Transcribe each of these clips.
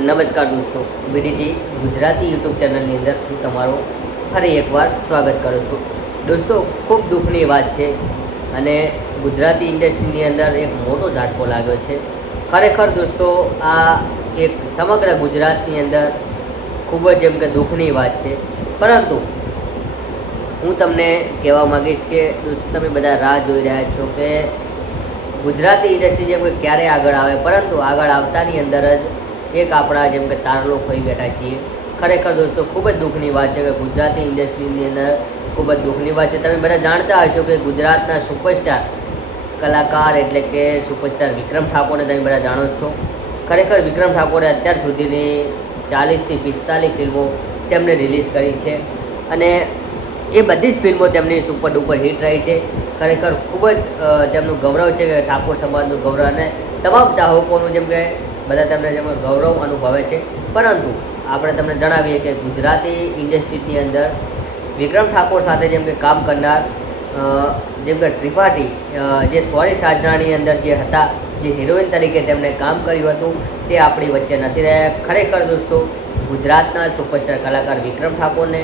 નમસ્કાર દોસ્તો, VDT Gujarati YouTube ચેનલની અંદર હું તમારું ફરી એકવાર સ્વાગત કરું છું. દોસ્તો, ખૂબ દુઃખની વાત છે અને ગુજરાતી ઇન્ડસ્ટ્રીની અંદર એક મોટો ઝાટકો લાગ્યો છે. ખરેખર દોસ્તો, આ એક સમગ્ર ગુજરાતની અંદર ખૂબ જ એમ કે દુઃખની વાત છે. પરંતુ હું તમને કહેવા માગીશ કે દોસ્તો, તમે બધા રાહ જોઈ રહ્યા છો કે ગુજરાતી ઇન્ડસ્ટ્રી જેમ કે ક્યારે આગળ આવે, પરંતુ આગળ આવતાની અંદર જ એક આપણા જેમ કે તારલો ખોઈ બેઠા છીએ. ખરેખર દોસ્તો, ખૂબ જ દુઃખની વાત છે કે ગુજરાતી ઇન્ડસ્ટ્રીની અંદર ખૂબ જ દુઃખની વાત છે. તમે બધા જાણતા હશો કે ગુજરાતના સુપરસ્ટાર કલાકાર એટલે કે સુપરસ્ટાર વિક્રમ ઠાકોરને તમે બધા જાણો જ છો. ખરેખર વિક્રમ ઠાકોરે અત્યાર સુધીની 40થી 45 ફિલ્મો તેમણે રિલીઝ કરી છે અને એ બધી જ ફિલ્મો તેમની સુપર ડુપર હિટ રહી છે. ખરેખર ખૂબ જ તેમનું ગૌરવ છે કે ઠાકોર સમાજનું ગૌરવ અને તમામ ચાહકોનું જેમ કે બધા તેમને જેમ ગૌરવ અનુભવે છે. પરંતુ આપણે તમને જણાવીએ કે ગુજરાતી ઇન્ડસ્ટ્રીની અંદર વિક્રમ ઠાકોર સાથે જેમ કે કામ કરનાર જેમ કે ત્રિપાઠી જે સોરી સાજરાની અંદર જે હતા, જે હિરોઈન તરીકે તેમણે કામ કર્યું હતું, તે આપણી વચ્ચે નથી રહ્યા. ખરેખર દોસ્તો, ગુજરાતના સુપરસ્ટાર કલાકાર વિક્રમ ઠાકોરને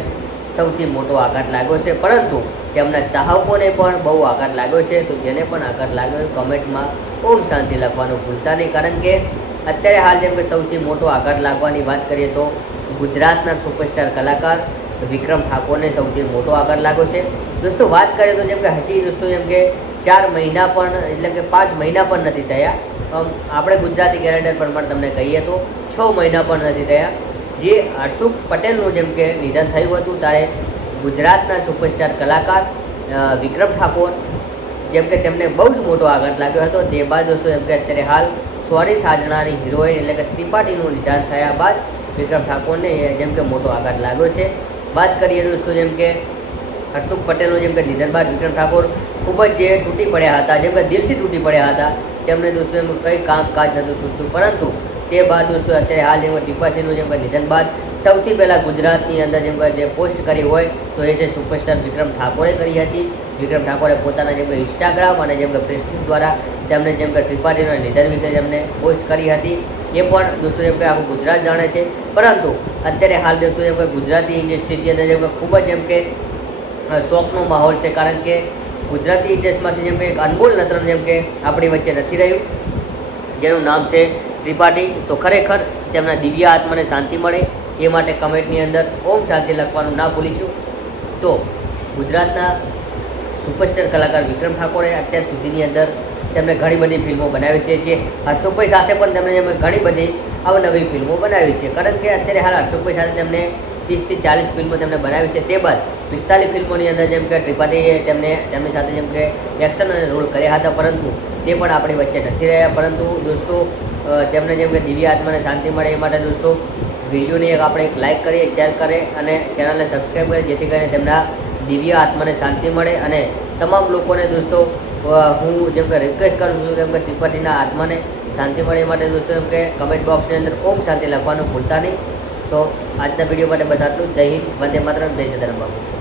સૌથી મોટો આઘાત લાગ્યો છે, પરંતુ તેમના ચાહકોને પણ બહુ આઘાત લાગ્યો છે. તો જેને પણ આઘાત લાગ્યો કમેન્ટમાં ઓમ શાંતિ લખવાનું ભૂલતા નહીં, કારણ કે અત્યારે હાલ જેમ કે સૌથી મોટો આઘાત લાગવાની વાત કરીએ તો ગુજરાતના સુપરસ્ટાર કલાકાર વિક્રમ ઠાકોરને સૌથી મોટો આઘાત લાગ્યો છે. દોસ્તો, વાત કરીએ તો જેમ કે હજી દોસ્તો જેમ કે 4 મહિના પણ એટલે કે 5 મહિના પણ નથી થયા. આપણે ગુજરાતી કેલેન્ડર પ્રમાણે તમને કહીએ તો 6 મહિના પણ નથી થયા જે હર્ષુખ પટેલનું જેમ કે નિધન થયું હતું, ત્યારે ગુજરાતના સુપરસ્ટાર કલાકાર વિક્રમ ઠાકોર જેમ કે તેમને બહુ જ મોટો આઘાત લાગ્યો હતો. તે બાદ દોસ્તો જેમ કે અત્યારે હાલ સોરી સાજણાની હિરોઈન એટલે કે ત્રિપાઠીનું નિધન થયા બાદ વિક્રમ ઠાકોરને જેમ કે મોટો આઘાત લાગ્યો છે. વાત કરીએ દોસ્તો જેમ કે હર્ષુખ પટેલનું જેમ કે નિધન બાદ વિક્રમ ઠાકોર ખૂબ જ જે તૂટી પડ્યા હતા, જેમ કે દિલથી તૂટી પડ્યા હતા. તેમને દોસ્તો એમ કંઈ કામકાજ નહોતું સૂચતું, પરંતુ તે બાદ દોસ્તો અત્યારે હાલ જેમ કે ત્રિપાઠીનું જેમ કે નિધન બાદ સૌથી પહેલાં ગુજરાતની અંદર જેમ કે જે પોસ્ટ કરી હોય તો એ છે સુપરસ્ટાર વિક્રમ ઠાકોરે કરી હતી. વિક્રમ ઠાકોરે પોતાના જેમ કે ઇન્સ્ટાગ્રામ અને જેમ કે ફેસબુક દ્વારા તેમને જેમ કે ત્રિપાઠીના નિધન વિશે જેમને પોસ્ટ કરી હતી. એ પણ દોસ્તો જેમ કે આખું ગુજરાત જાણે છે. પરંતુ અત્યારે હાલ દોસ્તો જેમ કે ગુજરાતી ઇન્ડસ્ટ્રીની અંદર જેમ કે ખૂબ જ જેમ કે શોખનો માહોલ છે, કારણ કે ગુજરાતી ઇન્ડસ્ટ્રીમાંથી જેમ કે એક અનમોલ નતન જેમ કે આપણી વચ્ચે નથી રહ્યું, જેનું નામ છે ત્રિપાઠી. તો ખરેખર તેમના દિવ્ય આત્માને શાંતિ મળે એ માટે કમેન્ટની અંદર ઓમ શાંતિ લખવાનું ના ભૂલીશું. તો ગુજરાતના સુપરસ્ટાર કલાકાર વિક્રમ ઠાકોરે અત્યાર સુધીની અંદર તેમણે ઘણી બધી ફિલ્મો બનાવી છે, જે હર્ષુખભાઈ સાથે પણ તેમણે જેમ ઘણી બધી અવનવી ફિલ્મો બનાવી છે. કારણ કે અત્યારે હાલ હર્ષુખભાઈ સાથે તેમને 30થી 40 ફિલ્મો તેમણે બનાવી છે. તે બાદ 45 ફિલ્મોની અંદર જેમ કે ત્રિપાઠીએ તેમની સાથે જેમ કે એક્શન અને રોલ કર્યા હતા, પરંતુ તે પણ આપણી વચ્ચે નથી રહ્યા. પરંતુ દોસ્તો, તેમને જેમ કે દિવ્ય આત્માને શાંતિ મળે એ માટે દોસ્તો વિડીયોને આપણે એક લાઇક કરીએ, શેર કરીએ અને ચેનલને સબસ્ક્રાઈબ કરીએ, જેથી કરીને તેમના દિવ્ય આત્માને શાંતિ મળે. અને તમામ લોકોને દોસ્તો હું જેમ કે રિક્વેસ્ટ કરું છું જેમ કે ત્રિપાઠીના આત્માને શાંતિ મળે એ માટે દોસ્તો જેમ કે કમેન્ટ બોક્સની અંદર ઓમ શાંતિ લખવાનું ભૂલતા નહીં. તો આજના વિડીયો માટે બસ આટલું. જય હિન્દ, વંદે માતરમ, જય સદારામ બાપુ.